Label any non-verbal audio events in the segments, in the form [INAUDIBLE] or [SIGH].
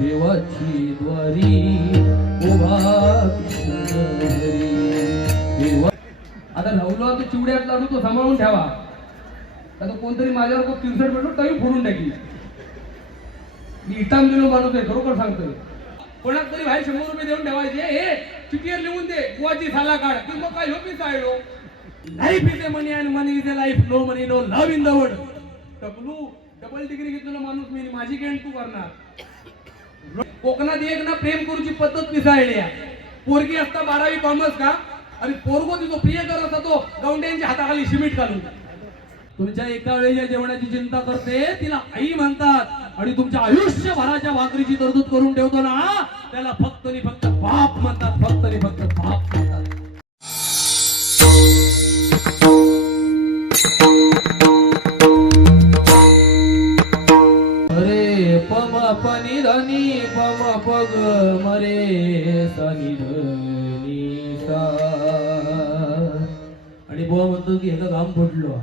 देवाची द्वारी. देवा आता नवलो आता चिवड्यात लाडू तो सांभाळून ठेवा. आता कोणतरी माझ्यावर खूप तिरसट भेटून तरी फोडून टाकी. मी इटाम दिलो माणूस आहे खरोखर सांगतोय कोणाक तरी बाहेर शंभर रुपये देऊन ठेवायचे हे चिटीवर लिहून दे गुवाची साला काढ. की मग काय होपी पीस आयलो life is a money and money is a life no money no love in the world Taklu double degree घेतलेला माणूस मी माझी गेंड तू करणार. कोकणात एक ना प्रेम करूची पद्धत मिसाळली पोरगी असता बारावी कॉमर्स का? आणि पोरगो तिथं प्रियकर असता तो गवंड्यांच्या हाताखाली शिमिट घालून. तुमच्या एका वेळेच्या जेवणाची चिंता करते तिला आई म्हणतात आणि तुमच्या आयुष्यभराच्या भाकरीची तरतूद करून ठेवतो ना. त्याला फक्त आणि फक्त बाप म्हणतात फक्त आणि फक्त बाप म्हणतात. पनि धनी पम पग मरे सनी धनी सा. आणि बुवा म्हणतो की ह्याचं घाम फुटलो.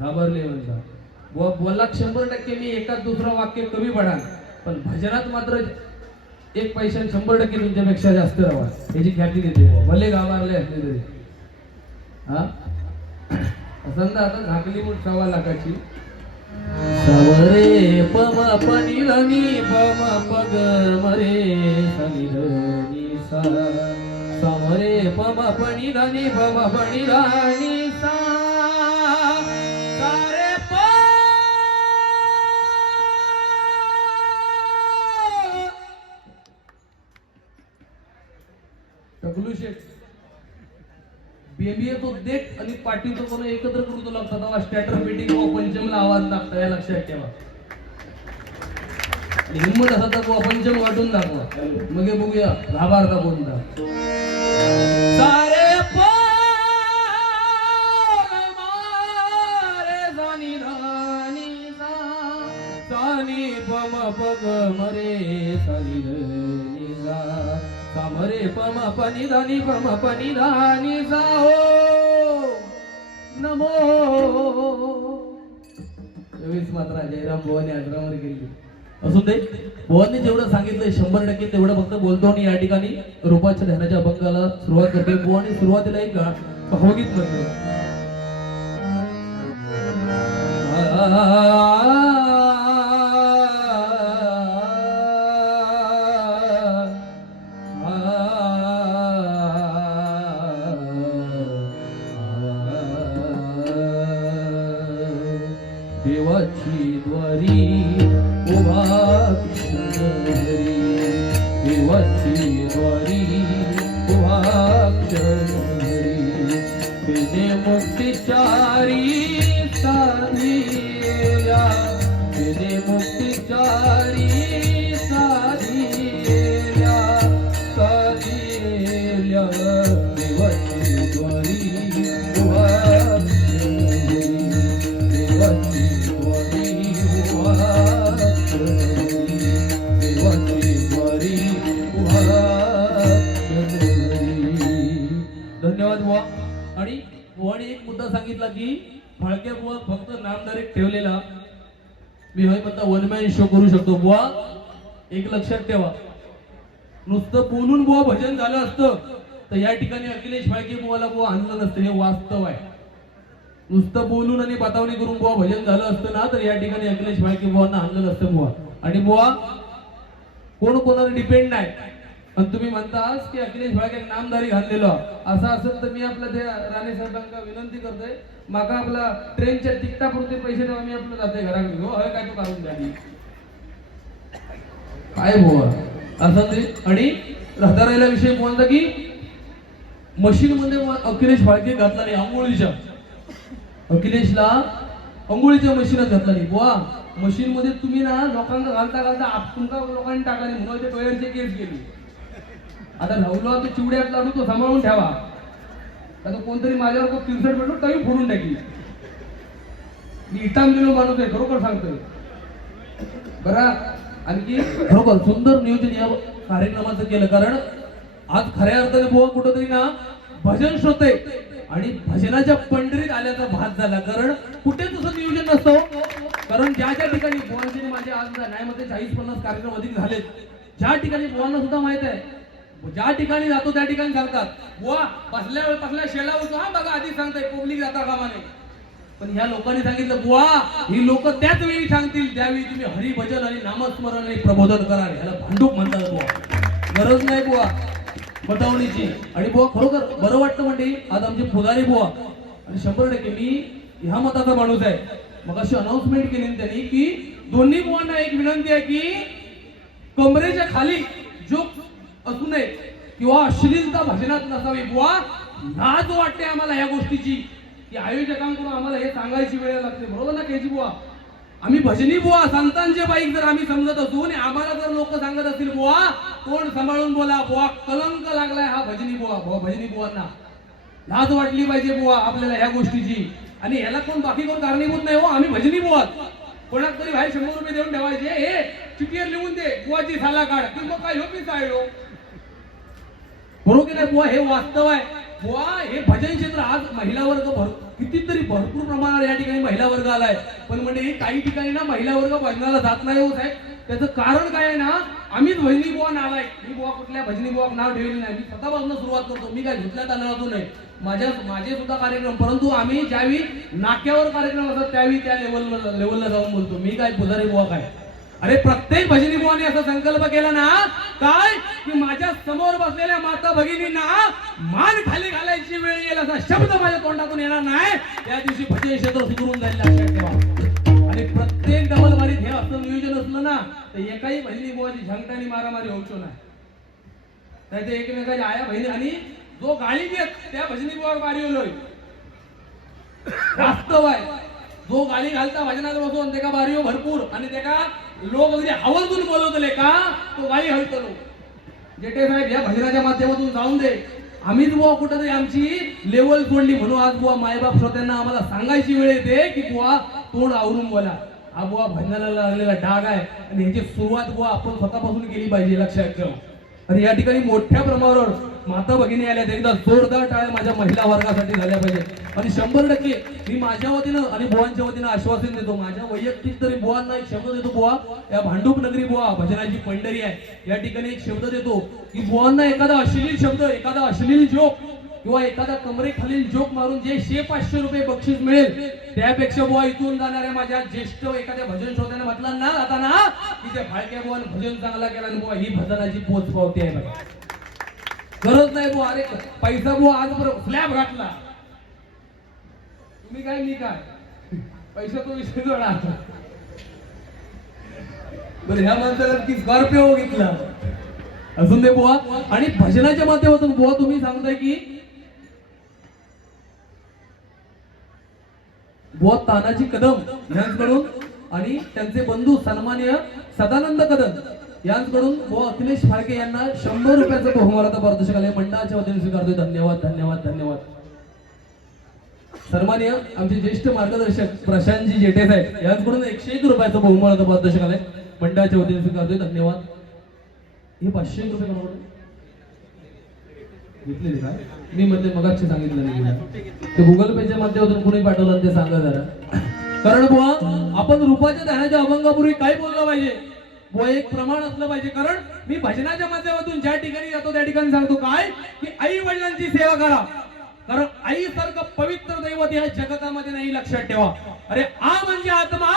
घाबरले म्हणता बुवा बोलला शंभर टक्के मी एकाच दुसरं वाक्य कमी पडाल पण भजनात मात्र एक पैशाने शंभर टक्के तुमच्यापेक्षा जास्त राहा याची ख्याती देते बुवा. भले घाबरले असले तरी. हा? [CLEARS THROAT] समजा आता झाकली म्हणून सव्वा लाखाची. सवरे पम पनी धनी पम पग मरे सनी धनी सा समरे पम पनी धनी पम पनी धनी बेबी तो देख आणि पाठीचं कोण एकत्र करू तो लागतात तेव्हा स्टॅटर मीटिंग किंवा पंचमला आवाज लागतो या लक्षात ठेवा. आणि हिंमत असा तर पंचम वाटून दाखवा. मग बघूया लाभार्थ कोणता? सा पम पनी धानी पम पनी धानी सा नमो चोवीस मात्रा जयराम भवानी आश्रमावर गेली असून दे भवानी जेवढं सांगितलंय शंभर टक्के तेवढं फक्त बोलतो आणि या ठिकाणी रूपाच्या ध्यानाच्या अभंगाला सुरुवात करते भवानी सुरुवातीला एक भावगीत म्हणतो देवाची द्वारी उभा कृष्ण देवाची द्वारी उभा कृष्ण हरी मुक्ती सांगितलं की फळके बुवा फक्त नामदार ठेवलेला. मी होय म्हणता वनमॅन शो करू शकतो. बुवा एक लक्षात ठेवा. नुसतं बोलून बुवा भजन झालं असतं तर या ठिकाणी अखिलेश फाळके बुवाला बुवा आणलं नसतं. हे वास्तव आहे. नुसतं बोलून आणि बतावणी करून बुवा भजन झालं असतं ना तर या ठिकाणी अखिलेश फाळके बुवांना आणलं नसतं बुवा. आणि बुवा कोण कोणावर डिपेंड नाही पण तुम्ही म्हणतास की अखिलेश भाग नामदारी घातलेलो. असं असेल तर मी आपलं त्या राणे साहेबांना विनंती करतोय. माका आपला ट्रेनच्या तिकटापुरते पैसे देवा मी आपलं जाते घराकडे. हो होय काय तू काढून द्या. काय भोवा असं ते आणि रहदारायला विषय बोलता की मशीन मध्ये अखिलेश फाळके घातला नाही आंघोळीच्या. अखिलेशला अंघोळीच्या मशीनात घातला नाही. बुवा मशीन मध्ये तुम्ही ना लोकांना घालता घालता तुमका लोकांनी टाकला नाही म्हणून ते टोयरचे केस गेली आता नवलो आता चिवड्यात लाडू तो सांभाळून ठेवा. आता कोणतरी माझ्यावर खूप तिरसट भेटून तरी फोडून टाकी मी इटाम दिलो माणूस आहे खरोखर सांगतोय. बरा आणखी खरोखर सुंदर नियोजन या कार्यक्रमाचं केलं. कारण आज खऱ्या अर्थाने बुवा कुठंतरी ना भजन श्रोते आणि भजनाच्या पंढरीत आल्याचा भाग झाला. कारण कुठे तसं नियोजन नसतं हो. कारण ज्या ज्या ठिकाणी बुवांचे माझे आज नाही मध्ये चाळीस पन्नास कार्यक्रम अधिक झालेत. ज्या ठिकाणी बुवांना सुद्धा माहीत आहे ज्या ठिकाणी जातो त्या ठिकाणी सांगतात वा बसल्या वेळ बसल्या शेला होतो हा बघा आधी सांगताय पब्लिक जाता कामा नये पण ह्या लोकांनी सांगितलं बुवा ही लोक त्याच वेळी सांगतील त्यावेळी तुम्ही हरिभजन आणि नामस्मरण आणि प्रबोधन करा ह्याला भांडूक म्हणतात बुवा. गरज नाही बुवा पटवणीची आणि बुवा खरोखर बरं वाटतं म्हणजे आज आमची पुजारी बुवा आणि शंभर टक्के मी ह्या मताचा माणूस आहे. मग अशी अनाउन्समेंट केली त्यांनी की दोन्ही बुवांना एक विनंती आहे की कमरेच्या खाली असू नये. किंवा अश्लीलता भजनात नसावी. बुवा नाच वाटते आम्हाला ह्या गोष्टीची. की आयोजकांकडून आम्हाला हे सांगायची वेळ लागते. बरोबर ना केजी बुवा? आम्ही भजनी बुवा संतांचे बाईक जर आम्ही समजत असू आणि आम्हाला जर लोक सांगत असतील बुवा तोंड सांभाळून बोला बुवा कलंक लागलाय हा भजनी बुवा बुवा भजनी बुवांना. लाज वाटली पाहिजे बुवा आपल्याला ह्या गोष्टीची. आणि याला कोण बाकी कोण कारणीभूत नाही हो आम्ही भजनी बुवा कोणाक तरी भाई शंभर रुपये देऊन ठेवायचे. हे चिठ्ठीवर लिहून दे बुवाची साला काढ किंवा काय हो की सायडो बरोबर की नाही बुवा? हे वास्तव आहे. बुवा हे भजन क्षेत्र आज महिला वर्ग भर कितीतरी भरपूर प्रमाणात या ठिकाणी महिला वर्ग आलाय. पण म्हणजे काही ठिकाणी ना महिला वर्ग भजनाला जात नाही हो साहेब. त्याचं कारण काय आहे ना आम्हीच भजनी बुवा नालाय. मी बुवा कुठल्या भजनी बुवा नाव ठेवलेलं नाही. मी स्वतःपासून सुरुवात करतो. मी काय घेतल्या तांदळातून नाही. माझ्या माझे सुद्धा कार्यक्रम परंतु आम्ही ज्यावेळी नाक्यावर कार्यक्रम असतात त्यावेळी त्या लेवलला लेवलला जाऊन बोलतो. मी काय पुजारी बुवा काय? अरे प्रत्येक भजनी बुवाने असा संकल्प केला ना काय? की माझ्यासमोर बसलेल्या माता भगिनींना मान खाली घालायची वेळ येईल असा शब्द माझ्या तोंडातून येणार नाही. त्या दिवशी भजन क्षेत्र सुधरून जाईल लक्षात ठेवा आणि प्रत्येक डबलमारीत हे असं नियोजन असलं ना तर एकाही भजनी बुवाची झंगटानी मारामारी होऊ नाही तर ते एकमेकाच्या आया बहिणी आणि जो गाळी घेत त्या भजनी बुवावर गाडी होलोय वास्तव आहे. जो गाळी घालता भजनात बसून त्याका बारीओ भरपूर आणि ते का लोक अगदी आवर्जून बोलवतले का? तो वाई हलतलो. जेटे साहेब या भजनाच्या माध्यमातून जाऊन दे. आम्हीच बुवा कुठेतरी आमची लेवल तोडली म्हणून आज बुवा मायबाप श्रोत्यांना आम्हाला सांगायची वेळ येते की बुवा तोंड आवरून बोला. हा बुवा भजनाला लागलेला डाग आहे आणि ह्याची सुरुवात बुवा आपण स्वतःपासून केली पाहिजे लक्षात ठेवा. आणि या ठिकाणी मोठ्या प्रमाणावर माता भगिनी आल्या एकदा जोरदार टाळ्या माझ्या महिला वर्गासाठी झाल्या पाहिजे. आणि शंभर टक्के मी माझ्या वतीनं आणि बुवांच्या वतीनं आश्वासन देतो. माझ्या वैयक्तिक तरी बुवांना एक शब्द देतो बुवा या भांडूप नगरी बुवा भजनाची पंढरी आहे. या ठिकाणी एक शब्द देतो की बुवांना एखादा अश्लील शब्द एखादा अश्लील जोक किंवा एखादा कमरेखालील जोक मारून जे शे पाचशे रुपये बक्षीस मिळेल त्यापेक्षा बुवा इथून जाणाऱ्या माझ्या ज्येष्ठ एखाद्या भजन श्रोत्याने म्हटलं ना आता ना की त्या फाळक्या बुवा भजन चांगला केला आणि बुवा ही भजनाची पोच पावती आहे बघा. गरज नाही बुवा अरे पैसा बुवा आज बरोबर स्लॅब घातला. तुम्ही काय मी काय? पैसा तो विषय जोडा बरं ह्या माणसाला की स्कॉर्पिओ घेतला. अजून दे बुवा. आणि भजनाच्या माध्यमातून बुवा तुम्ही सांगताय की बुवा तानाजी कदम यांकडून आणि त्यांचे बंधू सन्मान्य सदानंद कदम यांकडून बुवा अखिलेश फाळके यांना शंभर रुपयाचं बहुमानाचं पारदर्शक आले मंडळाच्या वतीने स्वीकारतोय. धन्यवाद धन्यवाद धन्यवाद. सन्मान्य आमचे ज्येष्ठ मार्गदर्शक प्रशांतजी जेठे साहेब यांकडून एकशे एक रुपयाचं बहुमानाचं पारदर्शक आलंय. मंडळाच्या वतीने स्वीकारतोय. धन्यवाद. हे पाचशे एक रुपये घेतलेली का मी म्हणजे मगाशी सांगितलं नाही ते गुगल पेच्या माध्यमातून कुणी पाठवलं ते सांगा जरा. कारण बुवा आपण रूपाच्या ध्यानाच्या अभंगापूर्वी काय बोललं पाहिजे? बुवा एक प्रमाण असलं पाहिजे. कारण मी भजनाच्या माध्यमातून ज्या ठिकाणी जातो त्या ठिकाणी सांगतो काय? की आई वडिलांची सेवा करा. कारण आईसारखं पवित्र दैवत या जगतामध्ये नाही लक्षात ठेवा. अरे आ म्हणजे आत्मा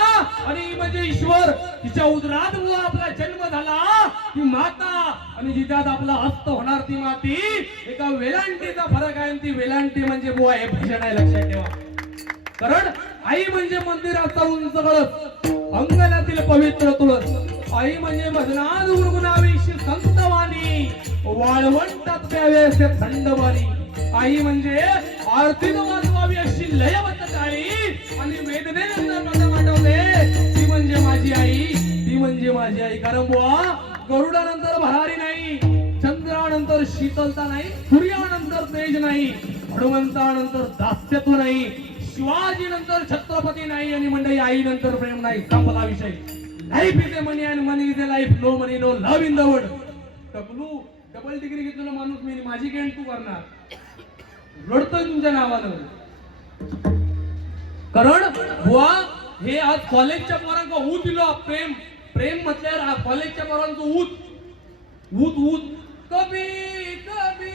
आणि म्हणजे ईश्वर. तिच्या उदरात आपला जन्म झाला. ती माता आणि जिच्यात आपला हस्त होणार ती माती एका वेलांटीचा फरक आहे आणि ती वेलांटी म्हणजे बुवा हे भजन आहे लक्षात ठेवा. कारण आई म्हणजे मंदिराचा उंच कळस अंगणातील पवित्र तुळस. आई म्हणजे भजनात गुणगुणावीशी संतवाणी वाळवंटात प्यावे असे थंडवाणी आई म्हणजे आरतीन वाजवावी अशी लयबद्ध टाळी आणि वेदनेनंतर पदम वाटवले ती म्हणजे माझी आई. ती म्हणजे माझी आई. कारण बुवा गरुडानंतर भरारी नाही चंद्रानंतर शीतलता नाही सूर्यानंतर तेज नाही हनुमंतानंतर दास्यत्व नाही शिवाजी नंतर छत्रपती नाही आणि मंडळी आई नंतर प्रेम नाही. संपला विषय. Life is a money and money is a life no money no love in the world Dablu double degree घेतलेला माणूस मी माझी गेंड तू करणार. रडतोय तुमच्या नावानं. कारण बुवा हे आज कॉलेजच्या पोरांक ऊत दिलो प्रेम. प्रेम म्हटल्यावर कॉलेजच्या पोरांचं ऊत. ऊत ऊत. कभी कभी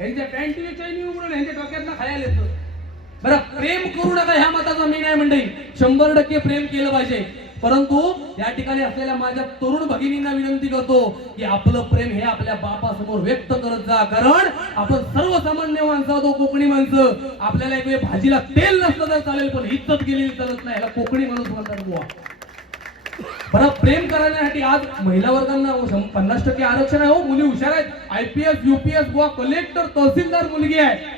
यांच्या पॅन्टीची चैनी उघडून यांच्या डोक्यातनं खायला येतं. बरं प्रेम करू नका ह्या मताचा मी नाही म्हणते शंभर टक्के प्रेम केलं पाहिजे. परंतु या ठिकाणी असलेल्या माझ्या तरुण भगिनींना विनंती करतो की आपलं प्रेम हे आपल्या बापासमोर व्यक्त करत जा. कारण आपण सर्वसामान्य माणसं आहोत कोकणी माणसं. आपल्याला एक वेळ भाजीला तेल नसलं तर चालेल पण इज्जत गेलेली चालत नाही. याला कोकणी माणूस म्हणतात बुवा. बरं प्रेम करण्यासाठी आज महिला वर्गांना हो, पन्नास टक्के आरक्षण आहे हो. मुली हुशार आहेत. आयपीएस युपीएस बुवा कलेक्टर तहसीलदार मुलगी आहे.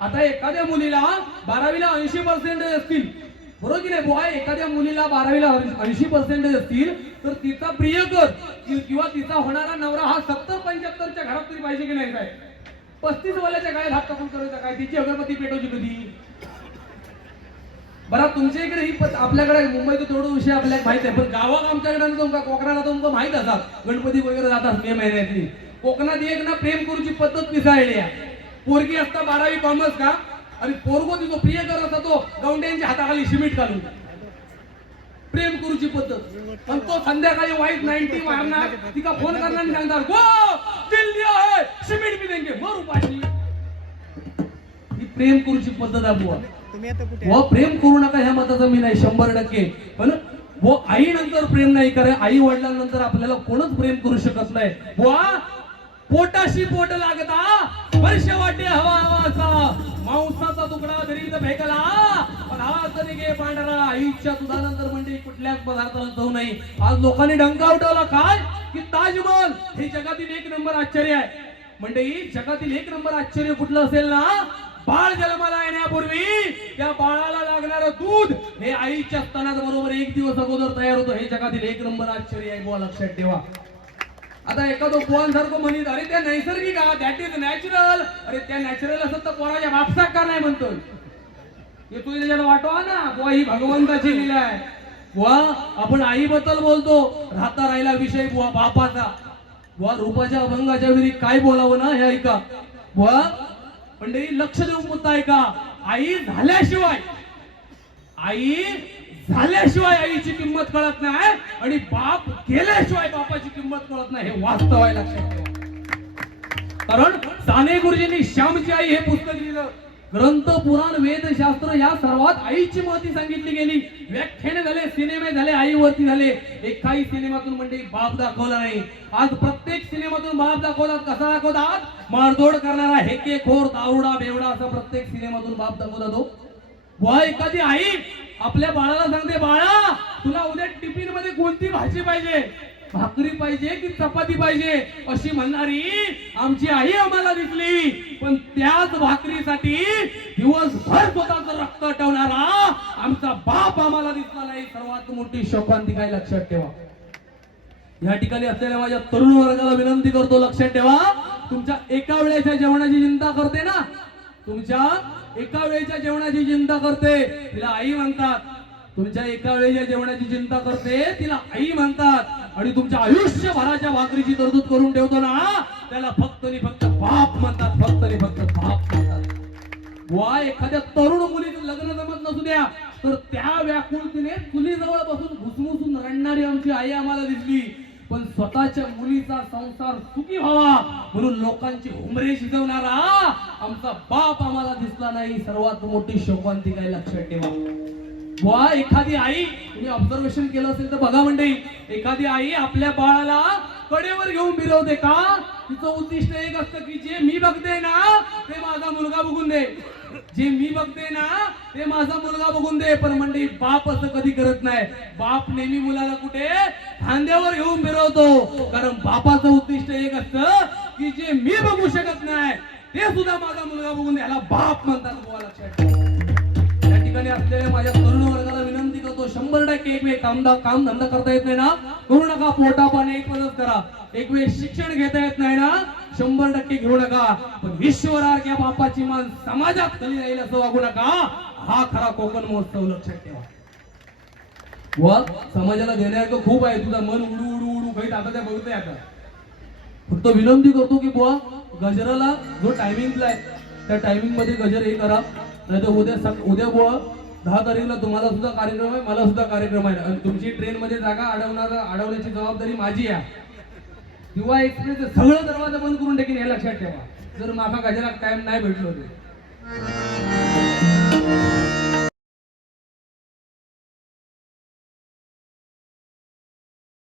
आता एखाद्या मुलीला बारावीला ऐंशी पर्सेंट असतील. बरोबर की नाही? बुवा एखाद्या मुलीला बारावीला ऐंशी पर्सेंटेज असतील तर तिचा प्रियकर किंवा तिचा होणारा नवरा हा सत्तर पंच्याहत्तरच्या घरात तरी पाहिजे की नाही काय पस्तीस वाल्याच्या काय हात टाकून करायचा काय तिची अगरबत्ती पेटवची कधी बरा तुमच्या इकडे ही आपल्याकडे मुंबईत थोडं विषय आपल्याला माहीत आहे पण गावात आमच्याकडे तुमका कोकणाला तुमका माहीत असतात. गणपती वगैरे जातात मे महिन्यातली. कोकणात एक ना प्रेम करूची पद्धत मिसाळली आहे. पोरगी असता बारावी कॉमर्स का? आणि पोरगो तिथं प्रिय करत तो गौंड्यांच्या हाताखाली सिमेंट घालून. प्रेम करूची पद्धत. पण तो संध्याकाळी वाईट नाईन्टी मारणार तिका फोन करणार आणि सांगणार गो दिल्ली आहे सिमेंट भी देंगे मरू पाशी. ही प्रेम करूची पद्धत आहे बुवा. व प्रेम करू नका ह्या मताचं मी नाही शंभर टक्के. पण व आई नंतर प्रेम नाही करे आई वडिलांनंतर आपल्याला कोणच प्रेम करू शकत नाही. बुवा पोटाशी पोट लागता. वर्ष वाटे हवा हवाचा. मांसाचा तुकडा जरी फेकला. पण हा तरी गे पांढरा. आईच्या दुधानंतर म्हणजे कुठल्याच पदार्थाला जाऊ नाही. आज लोकांनी डंका उठवला काय? की ताजमहल. हे जगातील एक नंबर आश्चर्य आहे. म्हणजे जगातील एक नंबर आश्चर्य कुठलं असेल ना? बाळ जन्माला येण्यापूर्वी त्या बाळाला लागणारं दूध हे आईच्या स्तनात बरोबर एक दिवस अगोदर तयार होतं. हे जगातील एक नंबर आश्चर्य आहे बुवा लक्षात ठेवा. आता एखादं पोहन सारखं म्हणित अरे त्या नैसर्गिक दॅट इज नॅचरल अरे त्या नॅचरल असत तर पोराच्या बापसा का नाही म्हणतो हे तू त्याच्यात वाटवा ना बुवा ही भगवंताची लीला आहे. बुवा आपण आईबद्दल बोलतो राहता राहिला विषय बुवा बापाचा. बुवा रूपाच्या अभंगाच्या विरी काय बोलावं ना हे ऐका. बुवा मंडळी लक्ष देऊन मुद्दा ऐका आई झाल्याशिवाय आई झाल्याशिवाय आईची किंमत कळत नाही आणि बाप गेल्याशिवाय बापाची किंमत कळत नाही हे वास्तव आहे लक्षात ठेवा. कारण साने गुरुजींनी श्यामची आई हे पुस्तक लिहिलं. ग्रंथ पुराण वेदशास्त्र या सर्वात आईची महती सांगितली गेली. व्याख्याने झाले सिनेमे झाले आईवरती झाले. एकाही सिनेमातून म्हणजे बाप दाखवला नाही. आज प्रत्येक सिनेमातून बाप दाखवतात कसा दाखवतात? मारदोड करणारा हेकेखोर दारुडा बेवडा असं प्रत्येक सिनेमातून बाप दाखवतात हो बुवा एखादी आई आपल्या बाळाला सांगते बाळा तुला उद्या टिफिनमध्ये कोणती भाजी पाहिजे? भाकरी पाहिजे की चपाती पाहिजे? अशी म्हणणारी आमची आई आम्हाला दिसली. पण त्याच भाकरीसाठी दिवसभर स्वतःच रक्त अटवणारा आमचा बाप आम्हाला दिसला नाही सर्वात मोठी शोकांती काय लक्षात ठेवा. या ठिकाणी असलेल्या माझ्या तरुण वर्गाला विनंती करतो लक्षात ठेवा. तुमच्या एका वेळेच्या जेवणाची चिंता करते ना? तुमच्या एका वेळेच्या जेवणाची चिंता करते तिला आई म्हणतात. तुमच्या एका वेळेच्या जेवणाची चिंता करते तिला आई म्हणतात. आणि तुमच्या आयुष्यभराच्या भाकरीची तरतूद करून ठेवतो ना त्याला फक्त आणि फक्त बाप म्हणतात फक्त आणि फक्त बाप म्हणतात. वा एखाद्या तरुण मुलीचं लग्न जमत नसू द्या तर त्या व्याकुळतीने चुलीजवळ बसून घुसमुसून रडणारी आमची आई आम्हाला दिसली. पण स्वतःच्या मुलीचा संसार सुखी व्हावा म्हणून लोकांची हुमरे शिजवणारा आमचा बाप आम्हाला दिसला नाही. सर्वात मोठी शोकांती काय लक्षात ठेवा. वा एखादी आई तुम्ही ऑब्झर्वेशन केलं असेल तर बघा मंडळी. एखादी आई आपल्या बाळाला कडेवर घेऊन फिरवते का? तिचं उद्दिष्ट एक असतं की जे मी बघते ना ते माझा मुलगा बघून दे. जे मी बघते ना ते माझा मुलगा बघून दे. पण मंडळी बाप असं कधी करत नाही. बाप नेहमी मुलाला कुठे? खांद्यावर घेऊन फिरवतो. कारण बापाचं उद्दिष्ट एक असतं की जे मी बघू शकत नाही ते सुद्धा माझा मुलगा बघून दे. याला बाप म्हणतात बुवा लक्षात त्या ठिकाणी असलेल्या माझ्या तरुण वर्गाला विनंती करतो शंभर टक्के एक वेळ कामदा काम धंदा करता येत नाही ना. करू नका पोटा एक मदत करा. एक वेळ शिक्षण घेता येत नाही ना. शंभर टक्के घेऊ नका. पण ईश्वरार या बापाची मान समाजात खाली राहील असं वागू नका. हा खरा कोकण महोत्सव लक्षात ठेवा. व समाजाला देण्यासारखं खूप आहे. तुझा मन उडू उडू उडू. काही टाकत आहे बघतोय आता. फक्त विनंती करतो की बुवा गजराला जो टायमिंगला आहे त्या टायमिंगमध्ये गजर हे करा. नाही तर उद्या उद्या बुवा दहा तारीखला तुम्हाला सुद्धा कार्यक्रम आहे मला सुद्धा कार्यक्रम आहे. आणि तुमची ट्रेन मध्ये जागा अडवणार अडवण्याची जबाबदारी माझी आहे. किंवा एक्सप्रेस सगळं दरवाजा बंद करून टाकीन हे लक्षात ठेवा. जर माफा गजरात टाइम नाही भेटलो ते